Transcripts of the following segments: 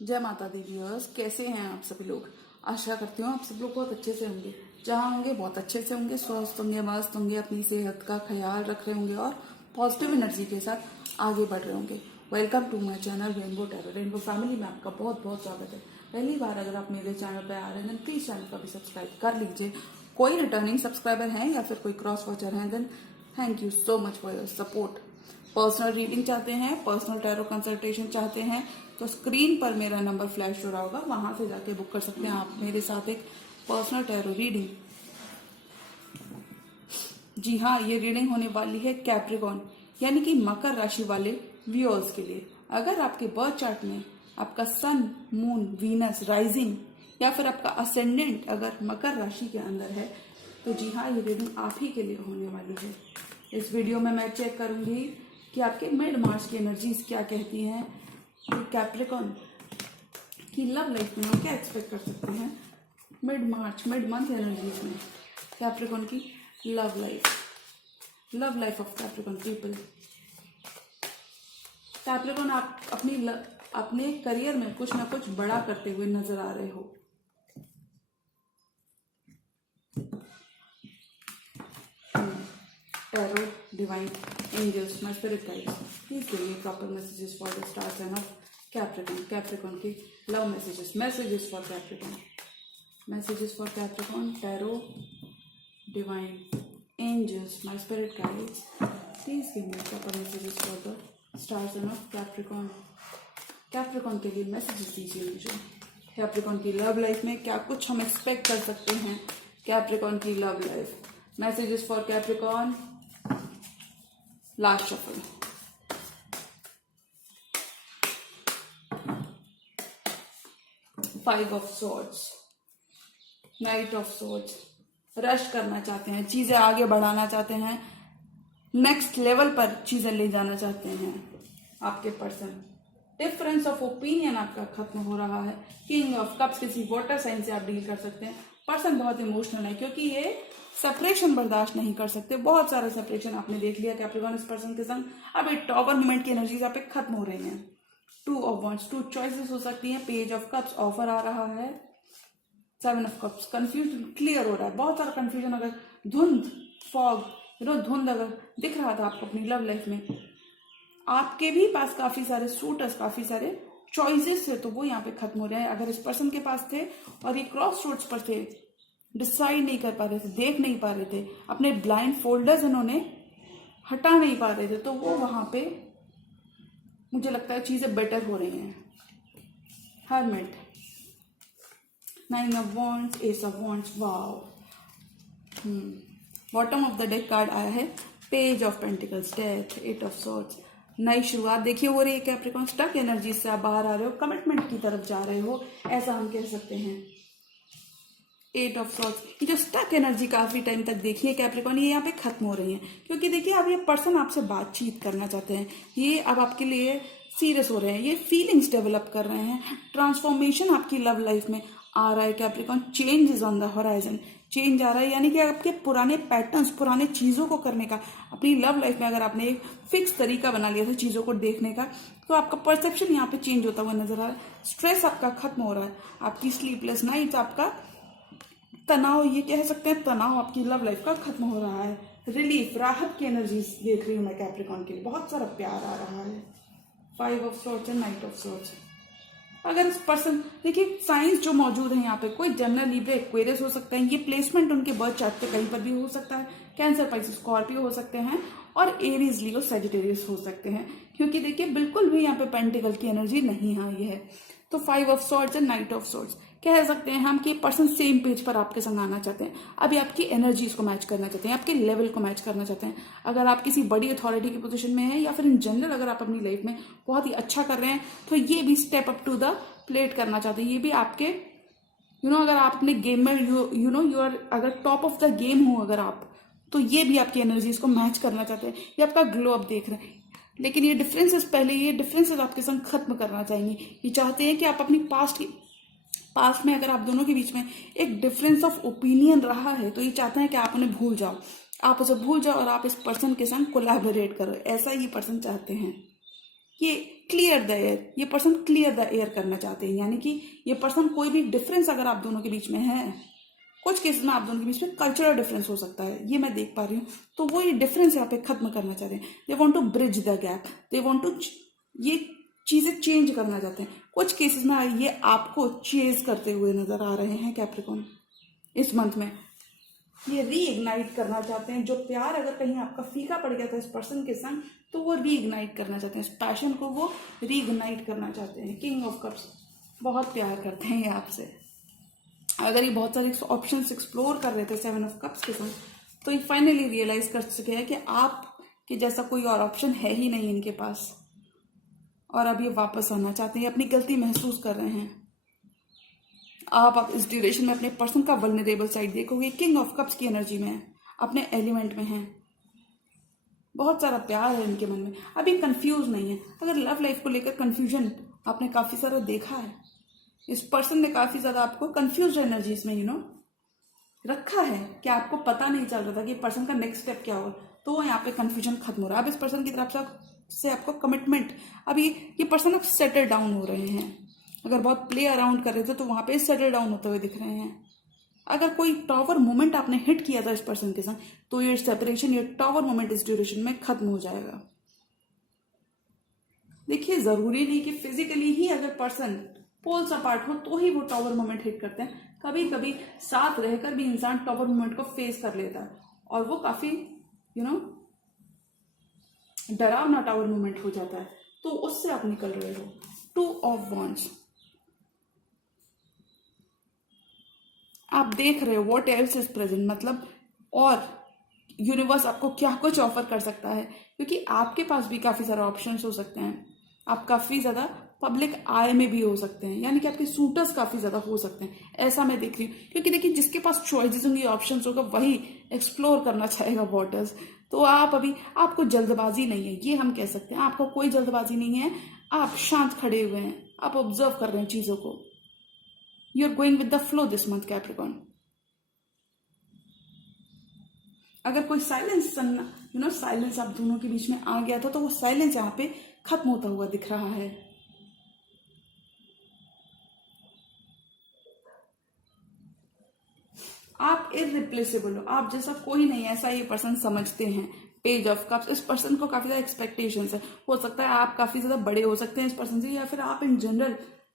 जय माता the viewers, कैसे हैं आप सभी लोग। आशा करती हूँ आप सब लोग बहुत अच्छे से होंगे। जहाँ होंगे बहुत अच्छे से होंगे, स्वस्थ होंगे, मस्त होंगे, अपनी सेहत का ख्याल रख रहे होंगे और पॉजिटिव एनर्जी के साथ आगे बढ़ रहे होंगे। Welcome to my channel rainbow tarot. Rainbow family में आपका बहुत बहुत स्वागत है। पहली बार अगर आप मेरे चैनल पर आ रहे हैं देन प्लीज चैनल को भी सब्सक्राइब कर लीजिए। कोई रिटर्निंग सब्सक्राइबर हैं या फिर कोई क्रॉस वॉचर हैं then thank you so much for your support. Personal reading चाहते हैं, पर्सनल टैरो कंसल्टेशन चाहते हैं तो स्क्रीन पर मेरा नंबर फ्लैश हो रहा होगा, वहां से जाके बुक कर सकते हैं आप मेरे साथ एक पर्सनल टैरो रीडिंग। जी हाँ, ये रीडिंग होने वाली है कैप्रिकॉर्न यानी कि मकर राशि वाले व्यूअर्स के लिए। अगर आपके बर्थ चार्ट में आपका सन, मून, वीनस, राइजिंग या फिर आपका असेंडेंट अगर मकर राशि के अंदर है तो जी हाँ, ये रीडिंग आप ही के लिए होने वाली है। इस वीडियो में मैं चेक करूंगी कि आपके मिड मार्च की एनर्जीज क्या कहती हैं। कैप्रिकॉर्न की लव लाइफ में हम क्या एक्सपेक्ट कर सकते हैं मिड मार्च, मिड मंथ एनर्जीज में कैप्रिकॉर्न की love life of Capricorn people. Capricorn आप अपने करियर में कुछ ना कुछ बड़ा करते हुए नजर आ रहे हो। Tarot, divine angels, my spirit guides, please give me proper messages for the star sign of Capricorn. Capricorn की love messages for Capricorn, Tarot, divine angels, my spirit guides, please give me proper messages for the star sign of Capricorn. Capricorn के लिए messages दीजिए मुझे। Capricorn की love life में क्या कुछ हम एक्सपेक्ट कर सकते हैं। Capricorn की love life messages for Capricorn। Last shuffle. Five of swords, night of swords. Rush करना चाहते हैं, चीजें आगे बढ़ाना चाहते हैं, नेक्स्ट लेवल पर चीजें ले जाना चाहते हैं आपके पर्सन। डिफरेंस ऑफ ओपिनियन आपका खत्म हो रहा है। किंग ऑफ कप्स, किसी वाटर साइन से आप डील कर सकते हैं। पर्सन बहुत इमोशनल है क्योंकि ये सेपरेशन बर्दाश्त नहीं कर सकते। बहुत सारा सेपरेशन आपने देख लिया कैप्रिकॉर्न इस पर्सन के संग। अब एक टॉवर मोमेंट की एनर्जी यहाँ पे खत्म हो रही है। Two of wands, two choices हो सकती हैं। पेज ऑफ कप्स, ऑफर आ रहा है। Seven of cups, confusion clear हो रहा है। बहुत सारा कंफ्यूजन, अगर धुंध, फॉग, धुंध अगर दिख रहा था आपको अपनी लव लाइफ में, आपके भी पास काफी सारे सूटर्स, काफी सारे चॉइसेस थे तो वो यहाँ पे खत्म हो रहे हैं। अगर इस पर्सन के पास थे और ये क्रॉस रोड्स पर थे, डिसाइड नहीं कर पा रहे थे, देख नहीं पा रहे थे, अपने ब्लाइंड फोल्डर्स इन्होंने हटा नहीं पा रहे थे, तो वो वहां पे मुझे लगता है चीजें बेटर हो रही हैं। Hermit, nine of wands, ace of wands, wow. Bottom of the deck card आया है page of pentacles, death, eight of swords. नई शुरुआत देखिए हो रही है कैप्रिकॉर्न। स्टक एनर्जी से आप बाहर आ रहे हो, कमिटमेंट की तरफ जा रहे हो, ऐसा हम कह सकते हैं। एट ऑफ सॉर्ड्स, ये जो स्टक एनर्जी काफी टाइम तक देखिए कैप्रिकॉर्न, ये यहाँ पे खत्म हो रही है क्योंकि देखिए अब ये पर्सन आपसे बातचीत करना चाहते हैं। ये अब आपके लिए सीरियस हो रहे हैं, ये फीलिंग्स डेवलप कर रहे हैं। ट्रांसफॉर्मेशन आपकी लव लाइफ में आ रहा है Capricorn. Change is on the horizon, change आ रहा है यानी कि आपके पुराने पैटर्न्स, पुराने चीजों को करने का, अपनी लव लाइफ में अगर आपने एक फिक्स तरीका बना लिया था चीजों को देखने का, तो आपका परसेप्शन यहाँ पे चेंज होता हुआ नजर आ रहा है। स्ट्रेस आपका खत्म हो रहा है, आपकी स्लीपलेस नाइट्स, आपका तनाव, ये कह सकते हैं तनाव आपकी लव लाइफ का खत्म हो रहा है। रिलीफ, राहत की एनर्जीज देख रही हूँ मैं कैप्रिकॉर्न के लिए। बहुत सारा प्यार आ रहा है। Five of swords and night of swords. अगर इस पर्सन, देखिए साइंस जो मौजूद है यहाँ पे, कोई जनरल, लिब्रा, एक्वेरियस हो सकता है। ये प्लेसमेंट उनके बर्थ चार्ट पे कहीं पर भी हो सकता है। कैंसर, पाइसेस, स्कॉर्पियो हो सकते हैं और एरीज, लियो, सैजिटेरियस हो सकते हैं क्योंकि देखिए बिल्कुल भी यहाँ पे पेंटिकल की एनर्जी नहीं आई है। तो five of swords and night of swords, कह सकते हैं हम कि पर्सन सेम पेज पर आपके संग आना चाहते हैं। अभी आपकी एनर्जीज को मैच करना चाहते हैं, आपके लेवल को मैच करना चाहते हैं। अगर आप किसी बड़ी अथॉरिटी की पोजीशन में हैं या फिर इन जनरल अगर आप अपनी लाइफ में बहुत ही अच्छा कर रहे हैं तो ये भी step up to the plate करना चाहते हैं। ये भी आपके अगर आप अपने गेम में यू आर अगर टॉप ऑफ द गेम हो अगर आप, तो ये भी आपकी एनर्जीज को मैच करना चाहते हैं। ये आपका ग्लो अप देख रहे हैं। लेकिन ये डिफरेंसेस आपके संग खत्म करना चाहेंगे। ये चाहते हैं कि आप अपनी पास्ट में अगर आप दोनों के बीच में एक डिफरेंस ऑफ ओपिनियन रहा है तो ये चाहते हैं कि आप उन्हें भूल जाओ, आप उसे भूल जाओ और आप इस पर्सन के संग कोलैबोरेट करो। ऐसा ये पर्सन चाहते हैं। ये क्लियर द एयर, ये पर्सन क्लियर द एयर करना चाहते हैं, यानी कि ये पर्सन कोई भी डिफरेंस अगर आप दोनों के बीच में है, कुछ केसेस में आप दोनों के बीच में कल्चरल डिफरेंस हो सकता है, ये मैं देख पा रही हूँ, तो वो ये डिफरेंस यहाँ पे खत्म करना चाहते हैं। They want to bridge the gap, they want to ये चीजें चेंज करना चाहते हैं। कुछ केसेस में ये आपको चेज करते हुए नजर आ रहे हैं कैप्रिकॉर्न इस मंथ में। ये रीइग्नाइट करना चाहते हैं, जो प्यार अगर कहीं आपका फीका पड़ गया था इस पर्सन के संग, तो वो रीइग्नाइट करना चाहते हैं, इस पैशन को वो रीइग्नाइट करना चाहते हैं। किंग ऑफ कप्स, बहुत प्यार करते हैं ये आपसे। अगर ये बहुत सारे ऑप्शंस एक्सप्लोर कर रहे थे 7 ऑफ कप्स के संग, तो ये फाइनली रियलाइज कर चुके हैं कि आप के जैसा कोई और ऑप्शन है ही नहीं इनके पास, और अब ये वापस आना चाहते हैं, अपनी गलती महसूस कर रहे हैं। आप इस ड्यूरेशन में अपने पर्सन का वल्नरेबल साइड देखोगे, किंग ऑफ कप्स की एनर्जी में है, अपने एलिमेंट में है, बहुत सारा प्यार है इनके मन में, अभी कंफ्यूज नहीं है। अगर लव लाइफ को लेकर कंफ्यूजन आपने काफी सारा देखा है, इस पर्सन ने काफी ज्यादा आपको कंफ्यूज एनर्जीज में रखा है कि आपको पता नहीं चल रहा था कि पर्सन का नेक्स्ट स्टेप क्या होगा, तो यहाँ पे कंफ्यूजन खत्म हो रहा है। अब इस पर्सन की तरफ से आपको कमिटमेंट, अभी ये पर्सन अब सेटल डाउन हो रहे हैं। अगर बहुत प्ले अराउंड कर रहे थे तो वहां पे सेटल डाउन होते हुए दिख रहे हैं। अगर कोई टॉवर मोमेंट आपने हिट किया था इस पर्सन के साथ, तो ये सेपरेशन, ये टॉवर मोमेंट इस ड्यूरेशन में खत्म हो जाएगा। देखिए, जरूरी नहीं कि फिजिकली ही अगर पर्सन पोल्स अपार्ट हो तो ही वो टॉवर मोमेंट हिट करते हैं। कभी कभी साथ रहकर भी इंसान टॉवर मोमेंट को फेस कर लेता है, और वो काफी डरावना टावर मूवमेंट हो जाता है, तो उससे आप निकल रहे हो। 2 ऑफ वॉन्ड्स, आप देख रहे हो व्हाट एल्स इज प्रेजेंट, मतलब और यूनिवर्स आपको क्या कुछ ऑफर कर सकता है, क्योंकि आपके पास भी काफी सारे ऑप्शंस हो सकते हैं। आप काफी ज्यादा पब्लिक आय में भी हो सकते हैं, यानी कि आपके सूटर्स काफी ज्यादा हो सकते हैं, ऐसा मैं देख रही हूँ। क्योंकि देखिए, जिसके पास चॉइसेस होंगी, ऑप्शंस होगा, वही एक्सप्लोर करना चाहेगा वाटर्स। तो आप अभी, आपको जल्दबाजी नहीं है, ये हम कह सकते हैं। आपको कोई जल्दबाजी नहीं है, आप शांत खड़े हुए हैं, आप ऑब्जर्व कर रहे हैं चीजों को। You are going with the flow this month Capricorn. अगर कोई साइलेंस साइलेंस आप दोनों के बीच में आ गया था, तो वो साइलेंस यहाँ पे खत्म होता हुआ दिख रहा है। आप इररिप्लेसेबल हो, आप जैसा कोई नहीं, ऐसा ये पर्सन समझते हैं। पेज ऑफ कप्स, इस पर्सन को काफी ज्यादा एक्सपेक्टेशंस है। हो सकता है आप काफी ज्यादा बड़े हो सकते हैं इस पर्सन से, या फिर आप इन जनरल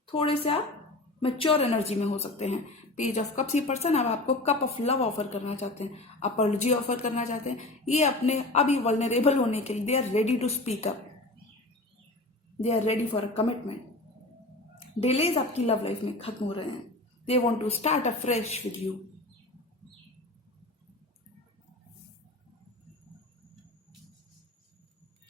थोड़े से आप मैच्योर एनर्जी में हो सकते हैं। पेज ऑफ कप्स, ये पर्सन अब आपको कप ऑफ लव ऑफर करना चाहते हैं, अपॉलॉजी ऑफर करना चाहते हैं। ये अपने अभी वल्नरेबल होने के लिए they are ready to speak up, they are ready for a commitment. Delays आपकी लव लाइफ में खत्म हो रहे हैं। They want to start a fresh with you.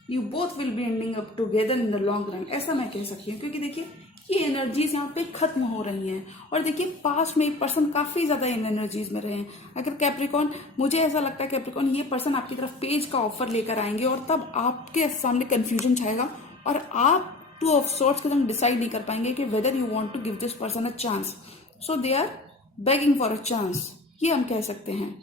You both will be ending up together in the long run, ऐसा मैं कह सकती हूँ। क्योंकि देखिए, ये एनर्जीज यहाँ पे खत्म हो रही हैं, और देखिए पास्ट में एक पर्सन काफी ज्यादा इन एनर्जीज में रहे हैं। अगर कैप्रिकॉर्न, मुझे ऐसा लगता है कैप्रिकॉर्न, ये पर्सन आपकी तरफ पेज का ऑफर लेकर आएंगे, और तब आपके सामने कंफ्यूजन छाएगा, और आप 2 ऑफ सॉर्ट्स के साथ डिसाइड नहीं कर पाएंगे कि whether you want to give this person a chance. So they are begging for a chance, ये हम कह सकते हैं।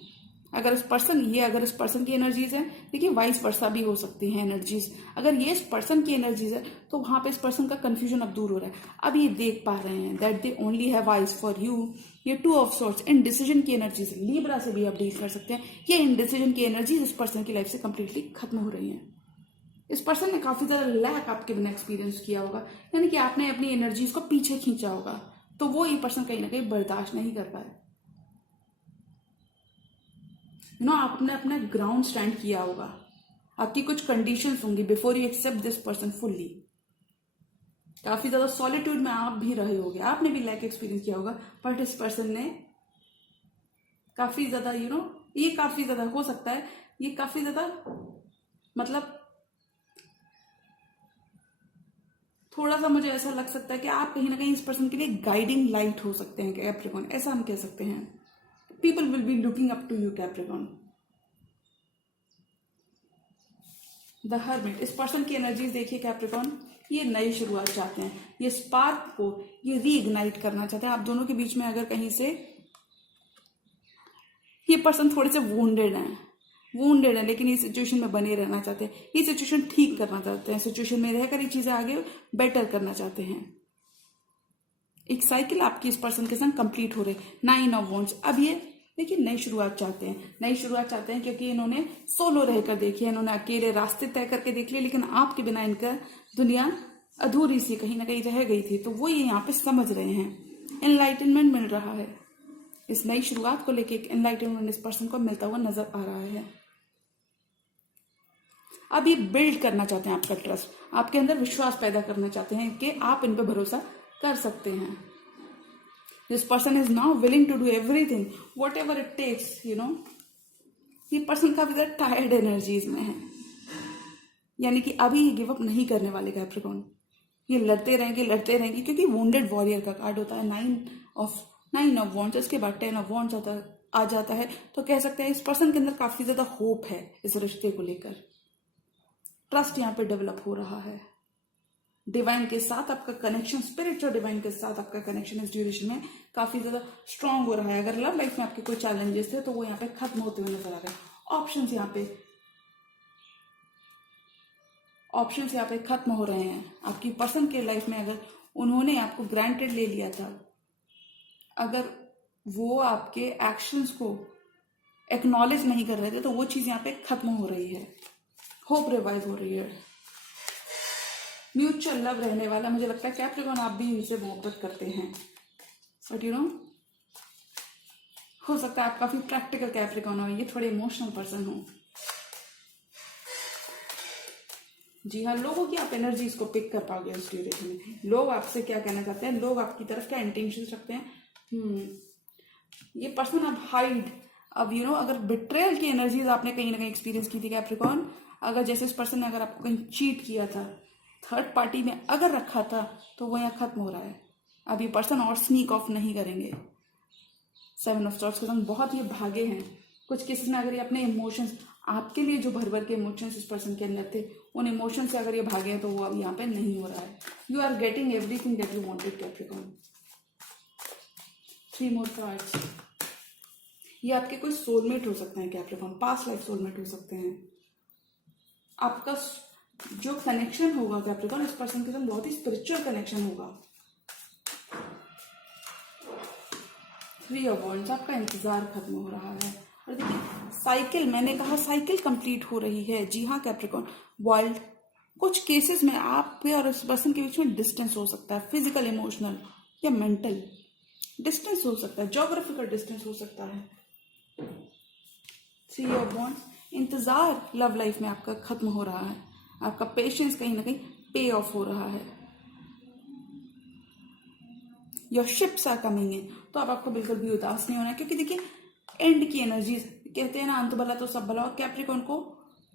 अगर इस पर्सन की एनर्जीज है, देखिए वाइस वर्सा भी हो सकती है एनर्जीज। अगर ये इस पर्सन की एनर्जीज है, तो वहां पे इस पर्सन का कंफ्यूजन अब दूर हो रहा है। अब ये देख पा रहे हैं that they only have eyes for you. ये 2 ऑफ सॉर्ट्स इनडिसीजन की एनर्जीज, लिब्रा से भी आप डील कर सकते हैं। ये इनडिसीजन की एनर्जीज इस पर्सन की लाइफ से कंप्लीटली खत्म हो रही है। इस पर्सन ने काफी ज्यादा लैक आपके बिना एक्सपीरियंस किया होगा, यानी कि आपने अपनी एनर्जीज को पीछे खींचा होगा, तो वो ये पर्सन कहीं ना कहीं बर्दाश्त नहीं कर पाए। आपने अपना ग्राउंड स्टैंड किया होगा, आपकी कुछ कंडीशंस होंगी before you accept this person fully. काफी ज्यादा सॉलिट्यूड में आप भी रहे होगे, आपने भी लैक एक्सपीरियंस किया होगा, बट इस पर्सन ने काफी ज्यादा ये काफी ज्यादा हो सकता है, ये काफी ज्यादा मतलब थोड़ा सा मुझे ऐसा लग सकता है कि आप कहीं ना कहीं इस पर्सन के लिए गाइडिंग लाइट हो सकते हैं कैप्रिकॉर्न, ऐसा हम कह सकते हैं। People will be looking up to you Capricorn. The hermit, इस पर्सन की एनर्जीज देखिए कैप्रिकॉर्न, ये नई शुरुआत चाहते हैं, ये स्पार्क को ये रीइग्नाइट करना चाहते हैं। आप दोनों के बीच में अगर कहीं से ये पर्सन थोड़े से वुंडेड हैं, वुंडेड है, लेकिन ये सिचुएशन में बने रहना चाहते हैं, ये सिचुएशन ठीक करना चाहते हैं, सिचुएशन में रहकर ये चीजें आगे बेटर करना चाहते हैं। एक साइकिल आपकी इस पर्सन के संग कंप्लीट हो रही। 9 ऑफ वॉन्ड्स। अब ये देखिए नई शुरुआत चाहते हैं, नई शुरुआत चाहते हैं क्योंकि इन्होंने सोलो रहकर देखी है, इन्होंने अकेले रास्ते तय करके देख लिए, लेकिन आपके बिना इनका दुनिया अधूरी सी कहीं ना कहीं रह गई थी, तो वो ये यहाँ पे समझ रहे हैं। एनलाइटनमेंट मिल रहा है, इस नई शुरुआत को लेके एक एनलाइटनमेंट इस पर्सन को मिलता हुआ नजर आ रहा है। अब ये बिल्ड करना चाहते हैं आपका ट्रस्ट, आपके अंदर विश्वास पैदा करना चाहते हैं कि आप इन पे भरोसा कर सकते हैं। This person is now willing to do everything whatever it takes, you know. ये पर्सन काफी ज्यादा टायर्ड एनर्जीज में है, यानी कि अभी ये गिव अप नहीं करने वाले कैप्रिकॉर्न, ये लड़ते रहेंगे क्योंकि वुंडेड वॉरियर का कार्ड होता है। 9 ऑफ वॉन्ड्स, इसके बाद 10 ऑफ वॉन्ड्स आ जाता है, तो कह सकते हैं इस पर्सन के अंदर काफी ज्यादा होप है इस रिश्ते को लेकर। ट्रस्ट यहाँ पे डेवलप हो रहा है, डिवाइन के साथ आपका कनेक्शन, स्पिरिचुअल डिवाइन के साथ आपका कनेक्शन इस ड्यूरेशन में काफी ज्यादा स्ट्रांग हो रहा है। अगर लव लाइफ में आपके कोई चैलेंजेस थे तो वो यहाँ पे खत्म होते हुए नजर आ रहे हैं। ऑप्शंस यहाँ पे खत्म हो रहे हैं। आपकी पर्सन के लाइफ में अगर उन्होंने आपको ग्रांटेड ले लिया था, अगर वो आपके एक्शंस को एक्नॉलेज नहीं कर रहे थे, तो वो चीज यहाँ पे खत्म हो रही है, होप रिवाइव हो रही है। म्यूचुअल लव रहने वाला, मुझे लगता है कैप्रिकॉर्न आप भी इनसे मोहब्बत करते हैं, बट यू नो हो सकता है आप काफी प्रैक्टिकल कैप्रिकॉर्न हो, ये थोड़े इमोशनल पर्सन हो। जी हाँ, लोगों की आप एनर्जीज को पिक कर पाओगे उस ड्यूरेशन में। लोग आपसे क्या कहना चाहते हैं, लोग आपकी तरफ क्या इंटेंशन रखते हैं। ये पर्सन अब हाइड, अब यू नो अगर बिट्रेयल की एनर्जीज आपने कहीं ना कहीं एक्सपीरियंस की थी कैप्रिकॉर्न, अगर जैसे इस पर्सन ने अगर आपको कहीं चीट किया था, थर्ड पार्टी में अगर रखा था, तो वो यहाँ खत्म हो रहा है। अब ये पर्सन और स्नीक ऑफ नहीं करेंगे। 7 ऑफ सॉर्ड्स के संग बहुत ये भागे हैं। कुछ केसेस में अगर ये अपने इमोशंस, आपके लिए जो भर भर के इमोशंस इस पर्सन के अंदर थे, उन इमोशंस से अगर ये भागे हैं, तो वो अब यहाँ पे नहीं हो रहा है। You are getting everything that you wanted Capricorn. 3 more cards. ये आपके कोई सोलमेट हो सकते हैं कैप्रिकॉर्न, पास्ट लाइफ सोलमेट हो सकते हैं। आपका जो कनेक्शन होगा कैप्रिकॉर्न इस पर्सन के साथ बहुत ही स्पिरिचुअल कनेक्शन होगा। 3 ऑफ वॉन्ड्स, आपका इंतजार खत्म हो रहा है। और देखिए साइकिल, मैंने कहा साइकिल कंप्लीट हो रही है। जी हाँ कैप्रिकॉर्न, वर्ल्ड कुछ केसेस में आपके और इस पर्सन के बीच में डिस्टेंस हो सकता है, फिजिकल, इमोशनल या मेंटल डिस्टेंस हो सकता है, ज्योग्राफिकल डिस्टेंस हो सकता है। 3 ऑफ वॉन्ड्स, इंतजार लव लाइफ में आपका खत्म हो रहा है, आपका पेशेंस कहीं ना कहीं पे ऑफ हो रहा है। Your ships are coming in, तो अब आपको बिल्कुल भी उदास नहीं होना है, क्योंकि देखिए एंड की एनर्जीज, कहते हैं ना अंत भला तो सब भला, और कैप्रिकॉर्न को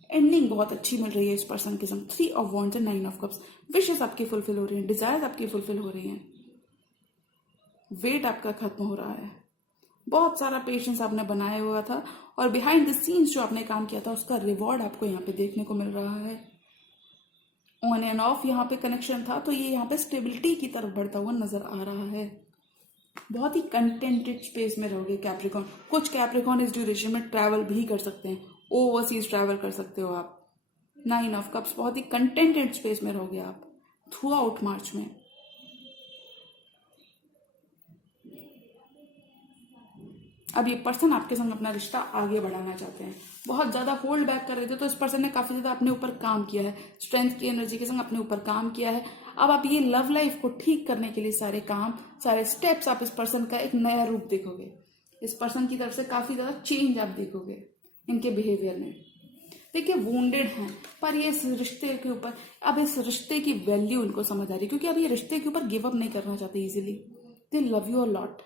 एंडिंग बहुत अच्छी मिल रही है इस पर्सन के संग। 3 of wands and 9 of cups, wishes आपकी फुलफिल हो रही हैं, डिजायर्स आपकी फुलफिल हो रही हैं, वेट आपका खत्म हो रहा है। बहुत सारा पेशेंस आपने बनाया हुआ था और बिहाइंड द सीन्स जो आपने काम किया था उसका रिवॉर्ड आपको यहाँ पे देखने को मिल रहा है। ऑन एंड ऑफ यहाँ पे कनेक्शन था, तो ये यहाँ पे स्टेबिलिटी की तरफ बढ़ता हुआ नजर आ रहा है। बहुत ही कंटेंटेड स्पेस में रहोगे कैप्रिकॉर्न। कुछ कैप्रिकॉर्न इस ड्यूरेशन में ट्रैवल भी कर सकते हैं, ओवरसीज ट्रैवल कर सकते हो आप। 9 ऑफ कप्स, बहुत ही कंटेंटेड स्पेस में रहोगे आप थ्रू आउट मार्च में। अब ये पर्सन आपके संग अपना रिश्ता आगे बढ़ाना चाहते हैं, बहुत ज्यादा होल्ड बैक कर रहे थे, तो इस पर्सन ने काफी ज्यादा अपने ऊपर काम किया है, स्ट्रेंथ की एनर्जी के संग अपने ऊपर काम किया है। अब आप ये लव लाइफ को ठीक करने के लिए सारे काम, सारे स्टेप्स, आप इस पर्सन का एक नया रूप देखोगे। इस पर्सन की तरफ से काफी ज्यादा चेंज आप देखोगे इनके बिहेवियर में। देखिए वुंडेड हैं, पर ये इस रिश्ते के ऊपर, अब इस रिश्ते की वैल्यू इनको समझ आ रही है, क्योंकि अब ये रिश्ते के ऊपर गिव अप नहीं करना चाहते easily. They love you a lot.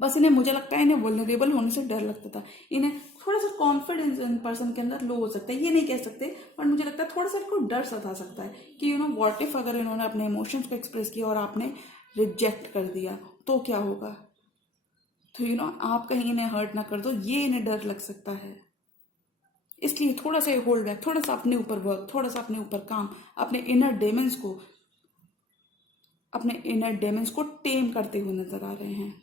बस इन्हें, मुझे लगता है इन्हें वल्नरेबल होने से डर लगता था, इन्हें थोड़ा सा कॉन्फिडेंस इन पर्सन के अंदर लो हो सकता है, ये नहीं कह सकते, पर मुझे लगता है थोड़ा सा इनको डर सता सकता है कि यू नो व्हाट इफ अगर इन्होंने अपने इमोशंस को एक्सप्रेस किया और आपने रिजेक्ट कर दिया तो क्या होगा। तो यू नो आप कहीं इन्हें हर्ट ना कर दो, ये इन्हें डर लग सकता है। इसलिए थोड़ा सा होल्ड बैक, थोड़ा सा अपने ऊपर वर्क, थोड़ा सा अपने ऊपर काम, अपने इनर डेमंस को टेम करते हुए नजर आ रहे हैं।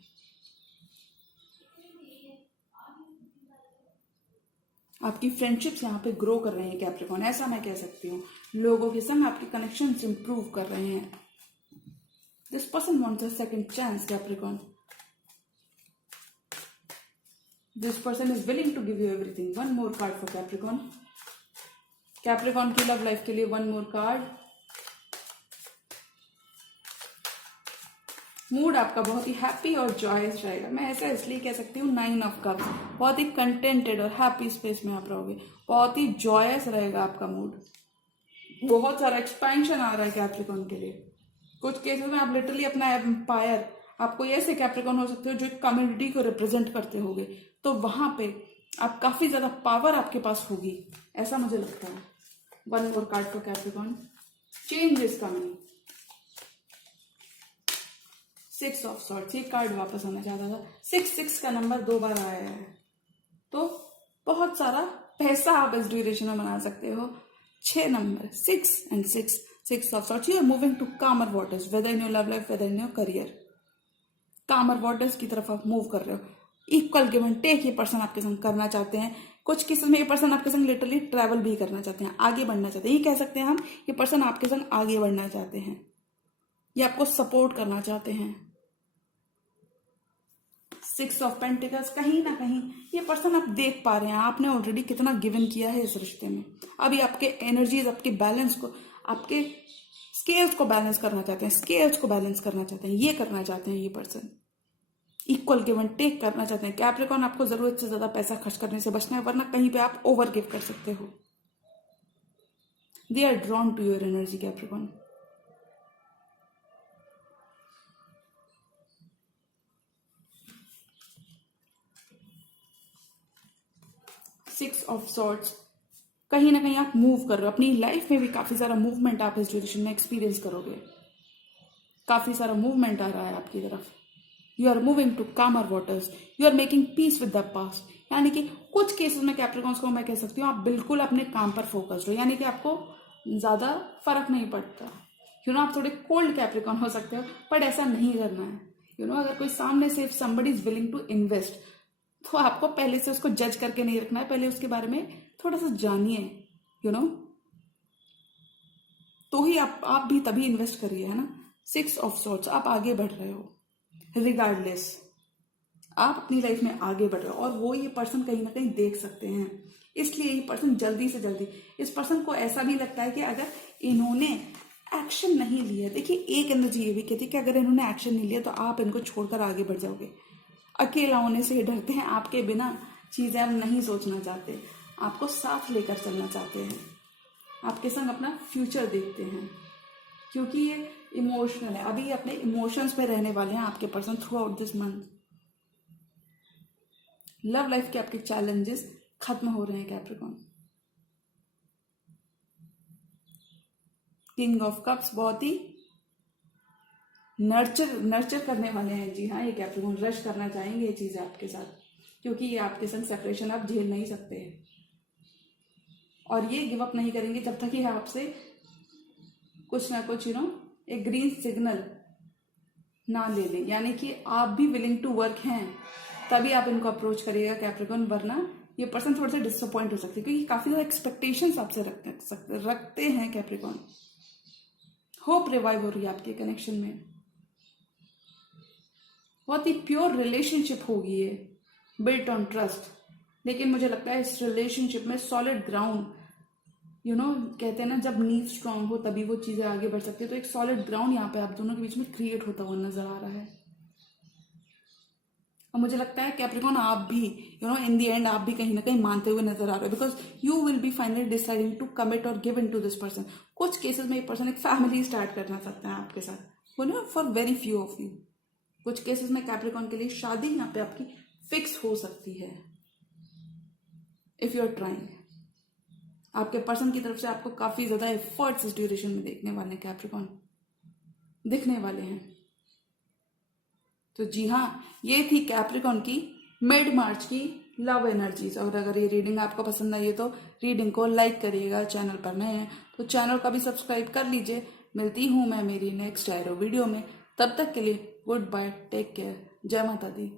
आपकी फ्रेंडशिप्स यहाँ पे ग्रो कर रहे हैं कैप्रिकॉन, ऐसा मैं कह सकती हूँ। लोगों के संग आपके कनेक्शंस इंप्रूव कर रहे हैं। This person wants a second chance Capricorn. This person is willing to give you everything. One more card for Capricorn. Capricorn की लव लाइफ के लिए वन मोर कार्ड। मूड आपका बहुत ही हैप्पी और जॉयस रहेगा। मैं ऐसा इसलिए कह सकती हूँ, 9 ऑफ कप्स, बहुत ही कंटेंटेड और हैप्पी स्पेस में आप रहोगे। बहुत ही जॉयस रहेगा आपका मूड। बहुत सारा एक्सपेंशन आ रहा है कैप्रिकॉन के लिए। कुछ केसेस में आप लिटरली अपना एम्पायर, आपको ऐसे कैप्रिकॉन हो सकते हो जो एक कम्युनिटी को रिप्रेजेंट करते होगे, तो वहां पे आप काफी ज्यादा पावर आपके पास होगी, ऐसा मुझे लगता है। One more card for Capricorn. Change is coming. 6 of swords, ये कार्ड वापस आना चाहता था। 6 का नंबर 2 बार आया है, तो बहुत सारा पैसा आप इस ड्यूरेशन में बना सकते हो। 6 number, 6 and 6 of swords. You are moving to calmer waters, whether in your love life, whether in your career. Calmer waters की तरफ आप मूव कर रहे हो। इक्वल गिव एंड टेक ये पर्सन आपके संग करना चाहते हैं। कुछ केसेस में ये पर्सन आपके संग लिटरली ट्रैवल भी करना चाहते हैं, आगे बढ़ना चाहते हैं। ये कह सकते हैं हम, ये पर्सन आपके संग आगे बढ़ना चाहते हैं, ये आपको सपोर्ट करना चाहते हैं। 6 ऑफ पेंटिकल्स, कहीं ना कहीं ये पर्सन आप देख पा रहे हैं, आपने ऑलरेडी कितना गिवन किया है इस रिश्ते में। अभी आपके एनर्जीज, आपके बैलेंस को, आपके स्केल्स को बैलेंस करना चाहते हैं, स्केल्स को बैलेंस करना चाहते हैं, ये करना चाहते हैं। ये person equal give and take करना चाहते हैं। कैप्रिकॉन, आपको जरूरत से ज्यादा पैसा खर्च करने से बचना है, वरना कहीं पे आप ओवर गिव कर सकते हो। They are drawn to your energy Capricorn. Six of swords, कहीं ना कहीं आप मूव कर रहे हो अपनी लाइफ में भी। काफी सारा मूवमेंट आप इस ड्यूरेशन में एक्सपीरियंस करोगे। काफी सारा मूवमेंट आ रहा है आपकी तरफ। You are moving to calmer waters, you are making peace with the past. यानी कि कुछ केसेस में कैप्रिकॉन्स को मैं कह सकती हूँ, आप बिल्कुल अपने काम पर फोकस्ड हो, यानी कि आपको ज्यादा फर्क नहीं पड़ता। आप थोड़े कोल्ड कैप्रिकॉन हो सकते हो, बट ऐसा नहीं करना है। अगर कोई सामने से, if somebody is willing to invest, तो आपको पहले से उसको जज करके नहीं रखना है, पहले उसके बारे में थोड़ा सा जानिए। तो ही आप भी तभी इन्वेस्ट करिए, है ना। 6 ऑफ सॉर्ड्स, आप आगे बढ़ रहे हो रिगार्डलेस, आप अपनी लाइफ में आगे बढ़ रहे हो, और वो ये पर्सन कहीं ना कहीं देख सकते हैं। इसलिए ये पर्सन जल्दी से जल्दी, इस पर्सन को ऐसा भी लगता है कि अगर इन्होंने एक्शन नहीं लिया, देखिए एक एनर्जी ये भी कहती है कि अगर इन्होंने एक्शन नहीं लिया तो आप इनको छोड़कर आगे बढ़ जाओगे। अकेला होने से डरते हैं, आपके बिना चीजें आप नहीं सोचना चाहते, आपको साथ लेकर चलना चाहते हैं, आपके संग अपना फ्यूचर देखते हैं, क्योंकि ये इमोशनल है। अभी अपने इमोशंस पे रहने वाले हैं आपके person through out this month. Love life के आपके चैलेंजेस खत्म हो रहे हैं कैप्रिकॉन। किंग ऑफ कप्स, बहुत ही नर्चर करने वाले हैं। जी हाँ, ये कैप्रिकॉन रश करना चाहेंगे ये चीजें आपके साथ, क्योंकि ये आपके संग सेपरेशन आप झेल नहीं सकते, और ये गिव अप नहीं करेंगे जब तक ये आपसे कुछ ना कुछ एक ग्रीन सिग्नल ना ले लें। यानी कि आप भी विलिंग टू वर्क हैं, तभी आप इनको अप्रोच करिएगा कैप्रिकॉन, वरना ये पर्सन थोड़ा सा डिसअपॉइंट हो सकते हैं, क्योंकि काफी ज्यादा एक्सपेक्टेशंस आपसे रखते हैं कैप्रिकॉन। होप रिवाइव हो रही है आपके कनेक्शन में, बहुत ही प्योर रिलेशनशिप होगी ये, बिल्ट ऑन ट्रस्ट। लेकिन मुझे लगता है इस रिलेशनशिप में सॉलिड ग्राउंड, कहते हैं ना, जब नींव स्ट्रांग हो तभी वो चीजें आगे बढ़ सकती है। तो एक सॉलिड ग्राउंड यहाँ पे आप दोनों के बीच में क्रिएट होता हुआ नजर आ रहा है। और मुझे लगता है कैप्रिकॉन, आप भी इन दी एंड आप भी कहीं ना कहीं मानते हुए नजर आ रहे हो, because you will be finally deciding to commit और give in to this person. कुछ केसेस में ये पर्सन एक फैमिली स्टार्ट करना सकता है आपके साथ, for very few of you. कुछ केसेस में कैप्रिकॉन के लिए शादी यहाँ पे आपकी फिक्स हो सकती है, इफ यू आर ट्राइंग। आपके पर्सन की तरफ से आपको काफी ज्यादा एफर्ट्स इस ड्यूरेशन में देखने वाले हैं कैप्रिकॉन, दिखने वाले हैं। तो जी हाँ, ये थी कैप्रिकॉन की मिड मार्च की लव एनर्जीज। और अगर ये रीडिंग आपको पसंद आई है तो रीडिंग को लाइक करिएगा, चैनल पर नए हैं तो चैनल का भी सब्सक्राइब कर लीजिए। मिलती हूँ मैं मेरी नेक्स्ट टैरो वीडियो में, तब तक के लिए गुड बाय, टेक केयर, जय माता दी।